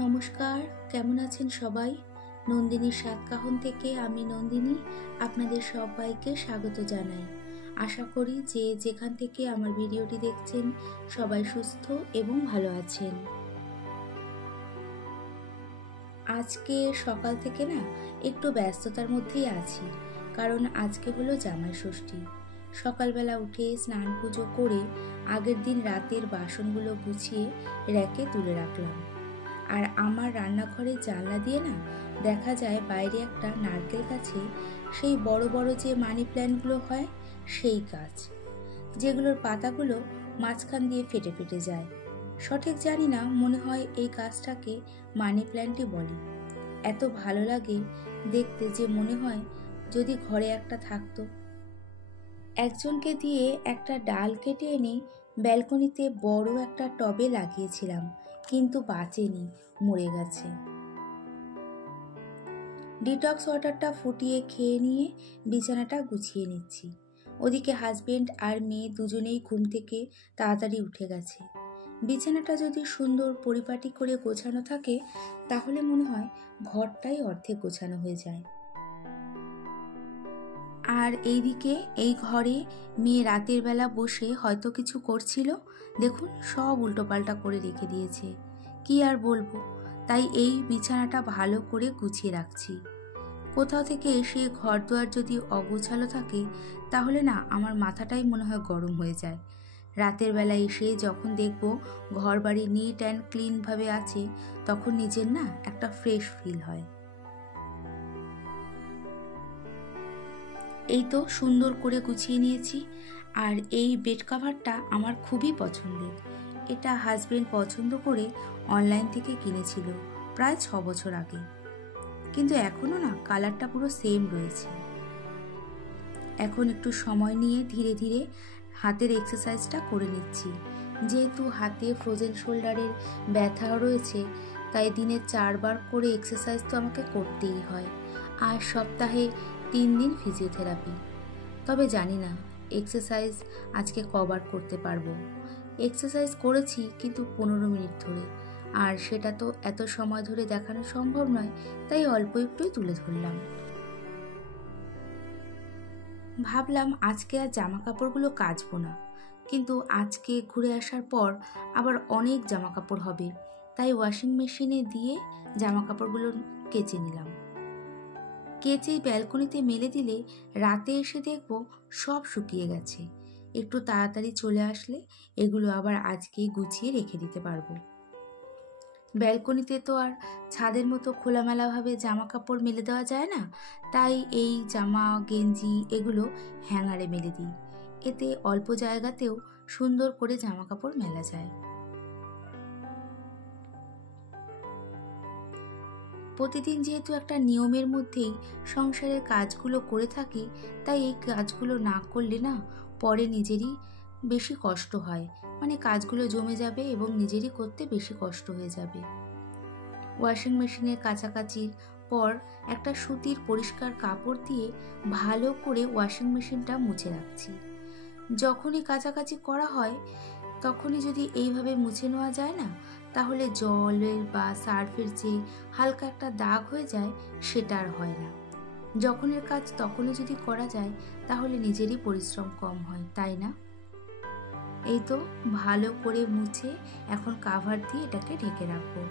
নমস্কার, কেমন আছেন সবাই? নন্দিনীর সাতকাহন থেকে আমি নন্দিনী আপনাদের সবাইকে স্বাগত জানাই। আশা করি যে যেখান থেকে আমার ভিডিওটি দেখছেন সবাই সুস্থ এবং ভালো আছেন। আজকে সকাল থেকে না একটু ব্যস্ততার মধ্যেই আছি, কারণ আজকে হলো জামাই ষষ্ঠী। সকালবেলা উঠে স্নান পুজো করে আগের দিন রাতের বাসনগুলো গুছিয়ে র্যাকে তুলে রাখলাম। আর আমার রান্নাঘরের জানলা দিয়ে না দেখা যায় বাইরে একটা নারকেল গাছে সেই বড় বড় যে মানি প্ল্যান্টগুলো হয় সেই গাছ, যেগুলোর পাতাগুলো মাঝখান দিয়ে ফেটে ফেটে যায়। সঠিক জানি না, মনে হয় এই গাছটাকে মানি প্ল্যান্টই বলে। এত ভালো লাগে দেখতে যে মনে হয় যদি ঘরে একটা থাকতো। একজনকে দিয়ে একটা ডাল কেটে এনে ব্যালকনিতে বড় একটা টবে লাগিয়েছিলাম, কিন্তু বাঁচেনি, মরে গেছে। ডিটক্স ওয়াটারটা ফুটিয়ে খেয়ে নিয়ে বিছানাটা গুছিয়ে নিচ্ছি। ওদিকে হাজবেন্ড আর মেয়ে দুজনেই ঘুম থেকে তাড়াতাড়ি উঠে গেছে। বিছানাটা যদি সুন্দর পরিপাটি করে গোছানো থাকে তাহলে মনে হয় ঘরটাই অর্ধেক গোছানো হয়ে যায়। আর এইদিকে এই ঘরে মেয়ে রাতের বেলা বসে হয়তো কিছু করছিল, দেখুন সব উল্টোপাল্টা করে রেখে দিয়েছে। কি আর বলবো, তাই এই বিছানাটা ভালো করে গুছিয়ে রাখছি। কোথাও থেকে এসে ঘর দুয়ার যদি অগোছালো থাকে তাহলে না আমার মাথাটাই মনে হয় গরম হয়ে যায়। রাতের বেলা এসে যখন দেখব ঘর বাড়ি নিট অ্যান্ড ক্লিনভাবে আছে তখন নিজের না একটা ফ্রেশ ফিল হয়। এই তো সুন্দর করে গুছিয়ে নিয়েছি। আর এই বেড কভারটা আমার খুবই পছন্দের। এটা হাজবেন্ড পছন্দ করে অনলাইন থেকে কিনেছিল প্রায় 6 বছর আগে, কিন্তু এখনও না কালারটা পুরো সেম রয়েছে। এখন একটু সময় নিয়ে ধীরে ধীরে হাতের এক্সারসাইজটা করে নিচ্ছি। যেহেতু হাতে ফ্রোজেন শোল্ডারের ব্যথা রয়েছে, তাই দিনে 4 বার করে এক্সারসাইজ তো আমাকে করতেই হয়। আর সপ্তাহে 3 দিন ফিজিওথেরাপি। তবে জানি না এক্সারসাইজ আজকে কবার করতে পারবো। এক্সারসাইজ করেছি কিন্তু 15 মিনিট ধরে, আর সেটা তো এত সময় ধরে দেখানো সম্ভব নয়, তাই অল্প একটুই তুলে ধরলাম। ভাবলাম আজকে আর জামা কাপড়গুলো কাচবো না, কিন্তু আজকে ঘুরে আসার পর আবার অনেক জামা কাপড় হবে, তাই ওয়াশিং মেশিনে দিয়ে জামা কাপড়গুলো কেচে নিলাম। কেচে ব্যালকনিতে মেলে দিলে রাতে এসে দেখব সব শুকিয়ে গেছে। একটু তাড়াতাড়ি চলে আসলে এগুলো আবার আজকেই গুছিয়ে রেখে দিতে পারবো। ব্যালকনিতে তো আর ছাদের মতো খোলামেলাভাবে জামা কাপড় মেলে দেওয়া যায় না, তাই এই জামা গেঞ্জি এগুলো হ্যাঙ্গারে মেলে দিই। এতে অল্প জায়গাতেও সুন্দর করে জামা কাপড় মেলা যায়। প্রতিদিন যেহেতু একটা নিয়মের মধ্যেই সংসারের কাজগুলো করে থাকি, তাই এই কাজগুলো না করলে না পরে নিজেরই বেশি কষ্ট হয়, মানে কাজগুলো জমে যাবে এবং নিজেরই করতে বেশি কষ্ট হয়ে যাবে। ওয়াশিং মেশিনে কাচাকাচির পর একটা সুতির পরিষ্কার কাপড় দিয়ে ভালো করে ওয়াশিং মেশিনটা মুছে রাখছি। যখনই কাচাকাচি করা হয় তখনই যদি এইভাবে মুছে নেওয়া যায় না, তাহলে জলের বা সার্ফের যে হালকা একটা দাগ হয়ে যায় সেটা আর হয় না। যখনের কাজ তখনই যদি করা যায় তাহলে নিজেরই পরিশ্রম কম হয়, তাই না? এই তো ভালো করে মুছে এখন কাভার দিয়ে এটাকে ঢেকে রাখবো।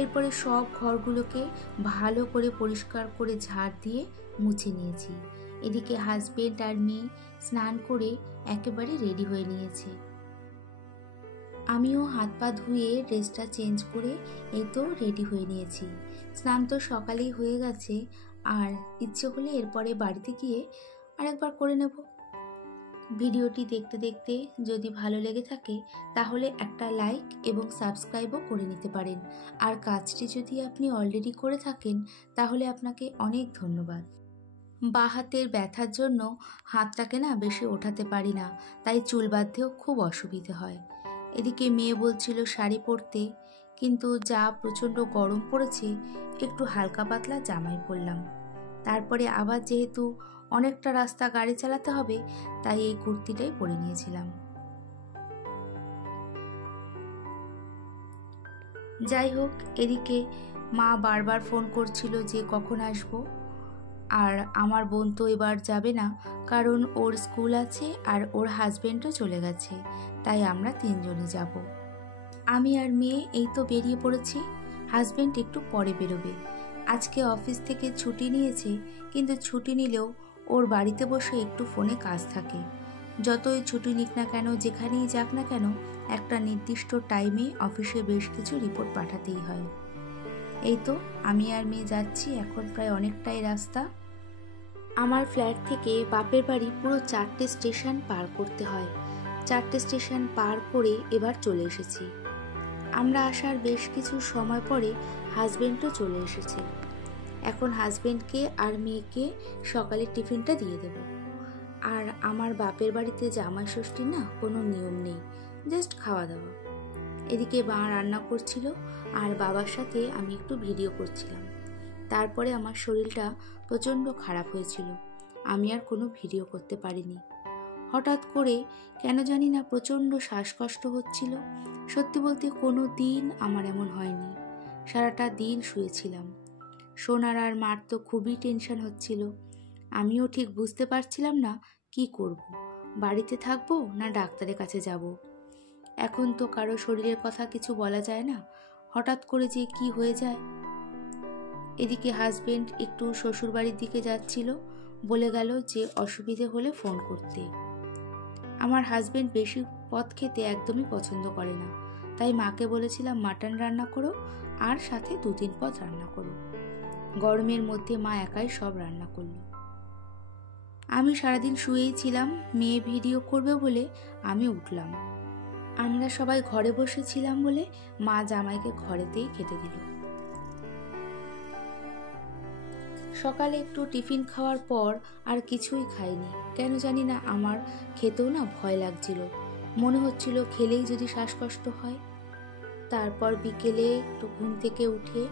এরপরে সব ঘরগুলোকে ভালো করে পরিষ্কার করে ঝাড় দিয়ে মুছে নিয়েছি। এদিকে হাজবেন্ড আর মেয়ে স্নান করে একেবারে রেডি হয়ে নিয়েছে। আমিও হাত পা ধুয়ে ড্রেসটা চেঞ্জ করে এই তো রেডি হয়ে নিয়েছি। স্নান তো সকালেই হয়ে গেছে, আর ইচ্ছে হলে এরপরে বাড়িতে গিয়ে আরেকবার করে নেব। ভিডিওটি দেখতে দেখতে যদি ভালো লেগে থাকে তাহলে একটা লাইক এবং সাবস্ক্রাইবও করে নিতে পারেন। আর কাজটি যদি আপনি অলরেডি করে থাকেন তাহলে আপনাকে অনেক ধন্যবাদ। বাঁ হাতের ব্যথার জন্য হাতটাকে না বেশি ওঠাতে পারি না, তাই চুল বাঁধতেও খুব অসুবিধে হয়। এদিকে মেয়ে বলছিল শাড়ি পরতে, কিন্তু যা প্রচণ্ড গরম পড়েছে একটু হালকা পাতলা জামাই পরলাম। তারপরে আবার যেহেতু অনেকটা রাস্তা গাড়ি চালাতে হবে তাই এই কুর্তিটাই পরে নিয়েছিলাম। যাই হোক, এদিকে মা বারবার ফোন করছিল যে কখন আসব। আর আমার বোন তো এবার যাবে না, কারণ ওর স্কুল আছে আর ওর হাজব্যান্ডও চলে গেছে, তাই আমরা 3 জনই যাব। আমি আর মেয়ে এই তো বেরিয়ে পড়েছি। হাজব্যান্ড একটু পরে বেরোবে। আজকে অফিস থেকে ছুটি নিয়েছে, কিন্তু ছুটি নিলেও ওর বাড়িতে বসে একটু ফোনে কাজ থাকে। যতই ছুটি নিক না কেন, যেখানেই যাক না কেন, একটা নির্দিষ্ট টাইমে অফিসে বেশ কিছু রিপোর্ট পাঠাতেই হয়। এই তো আমি আর মেয়ে যাচ্ছি, এখন প্রায় অনেকটাই রাস্তা। আমার ফ্ল্যাট থেকে বাপের বাড়ি পুরো 4টে স্টেশন পার করতে হয়। 4টে স্টেশন পার করে এবার চলে এসেছি। আমরা আসার বেশ কিছু সময় পরে হাজব্যান্ডও চলে এসেছে। এখন হাজব্যান্ডকে আর মেয়েকে সকালে টিফিনটা দিয়ে দেব। আর আমার বাপের বাড়িতে জামাই ষষ্ঠী না, কোনো নিয়ম নেই, জাস্ট খাওয়া দাওয়া। এদিকে মা রান্না করছিল আর বাবার সাথে আমি একটু ভিডিও করছিলাম। তারপরে আমার শরীরটা প্রচণ্ড খারাপ হয়েছিল, আমি আর কোনো ভিডিও করতে পারিনি। হঠাৎ করে কেন জানি না প্রচণ্ড শ্বাসকষ্ট হচ্ছিল। সত্যি বলতে কোনো দিন আমার এমন হয়নি। সারাটা দিন শুয়েছিলাম। সোনার আর মার তো খুবই টেনশন হচ্ছিল। আমিও ঠিক বুঝতে পারছিলাম না কি করব, বাড়িতে থাকবো না ডাক্তারের কাছে যাব। এখন তো কারো শরীরের কথা কিছু বলা যায় না, হঠাৎ করে যে কি হয়ে যায়। এদিকে হাজবেন্ড একটু শ্বশুর বাড়ির দিকে যাচ্ছিল, বলে গেল যে অসুবিধে হলে ফোন করতে। আমার হাজবেন্ড বেশি পদ খেতে একদমই পছন্দ করে না, তাই মাকে বলেছিলাম মাটন রান্না করো আর সাথে 2-3 পদ রান্না করো। গরমের মধ্যে মা একাই সব রান্না করলো। আমি সারাদিন শুয়েই ছিলাম। মেয়ে ভিডিও করবে বলে আমি উঠলাম। আমরা সবাই ঘরে বসেছিলাম বলে মা জামাইকে ঘরেতেই খেতে দিল। সকালে একটু টিফিন খাওয়ার পর আর কিছুই খাইনি। কেন জানি না আমার খেতেও না ভয় লাগছিল, মনে হচ্ছিল খেলেই যদি শ্বাসকষ্ট হয়। তারপর বিকেলে একটু ঘুম থেকে উঠে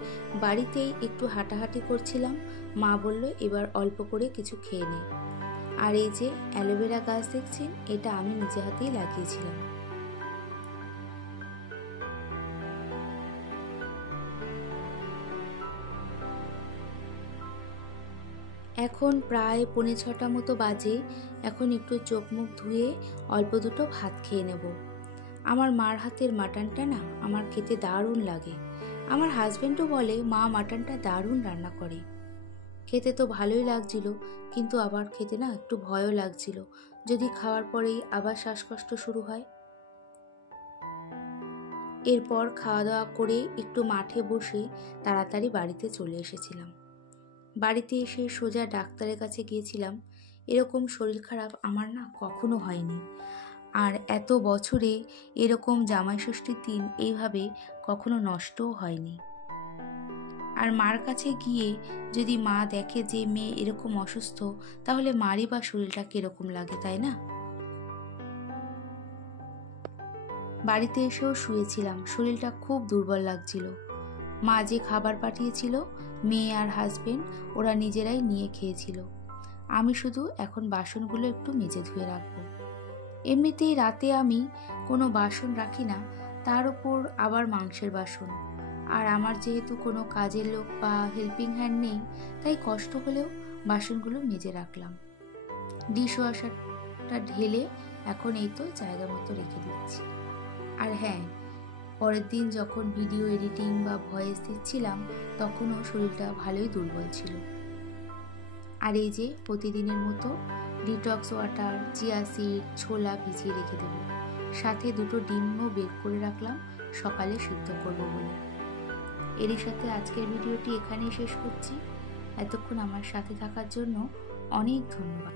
বাড়িতেই একটু হাঁটাহাঁটি করছিলাম। মা বলল এবার অল্প করে কিছু খেয়ে নে। আর এই যে অ্যালোভেরা গাছ দেখছেন, এটা আমি নিজে হাতেই লাগিয়েছিলাম। এখন প্রায় 5:45 মতো বাজে। এখন একটু চোখ মুখ ধুয়ে অল্প দুটো ভাত খেয়ে নেব। আমার মার হাতের মাটনটা না আমার খেতে দারুণ লাগে। আমার হাজবেন্ডও বলে মা মাটনটা দারুণ রান্না করে। খেতে তো ভালোই লাগছিল, কিন্তু আবার খেতে না একটু ভয়ও লাগছিল, যদি খাওয়ার পরেই আবার শ্বাসকষ্ট শুরু হয়। এরপর খাওয়া দাওয়া করে একটু মাঠে বসে তাড়াতাড়ি বাড়িতে চলে এসেছিলাম। বাড়িতে এসে সোজা ডাক্তারের কাছে গিয়েছিলাম। এরকম শরীর খারাপ আমার না কখনো হয়নি, আর এত বছরে এরকম জামাই ষষ্ঠীর দিন এইভাবে কখনো নষ্টও হয়নি। আর মার কাছে গিয়ে যদি মা দেখে যে মেয়ে এরকম অসুস্থ, তাহলে মারই বা শরীরটা কিরকম লাগে, তাই না? বাড়িতে এসেও শুয়েছিলাম, শরীরটা খুব দুর্বল লাগছিল। মা যে খাবার পাঠিয়েছিল, মেয়ে আর হাজবেন্ড ওরা নিজেরাই নিয়ে খেয়েছিল। আমি শুধু এখন বাসনগুলো একটু মেজে ধুয়ে রাখবো। এমনিতেই রাতে আমি কোনো বাসন রাখি না, তার উপর আবার মাংসের বাসন। আর আমার যেহেতু কোনো কাজের লোক বা হেল্পিং হ্যান্ড নেই, তাই কষ্ট হলেও বাসনগুলো মেজে রাখলাম। ডিশ ওয়াশারটা ঢেলে এখন এই তো জায়গা মতো রেখে দিচ্ছি। আর হ্যাঁ, পরের দিন যখন ভিডিও এডিটিং বা ভয়েস দিচ্ছিলাম, তখনও শরীরটা ভালোই দুর্বল ছিল। আর এই যে প্রতিদিনের মতো ডিটক্স ওয়াটার, চিয়া সিড, ছোলা ভিজিয়ে রেখে দেবো। সাথে 2টো ডিমও বের করে রাখলাম সকালে সিদ্ধ করব বলে। এরই সাথে আজকের ভিডিওটি এখানেই শেষ করছি। এতক্ষণ আমার সাথে থাকার জন্য অনেক ধন্যবাদ।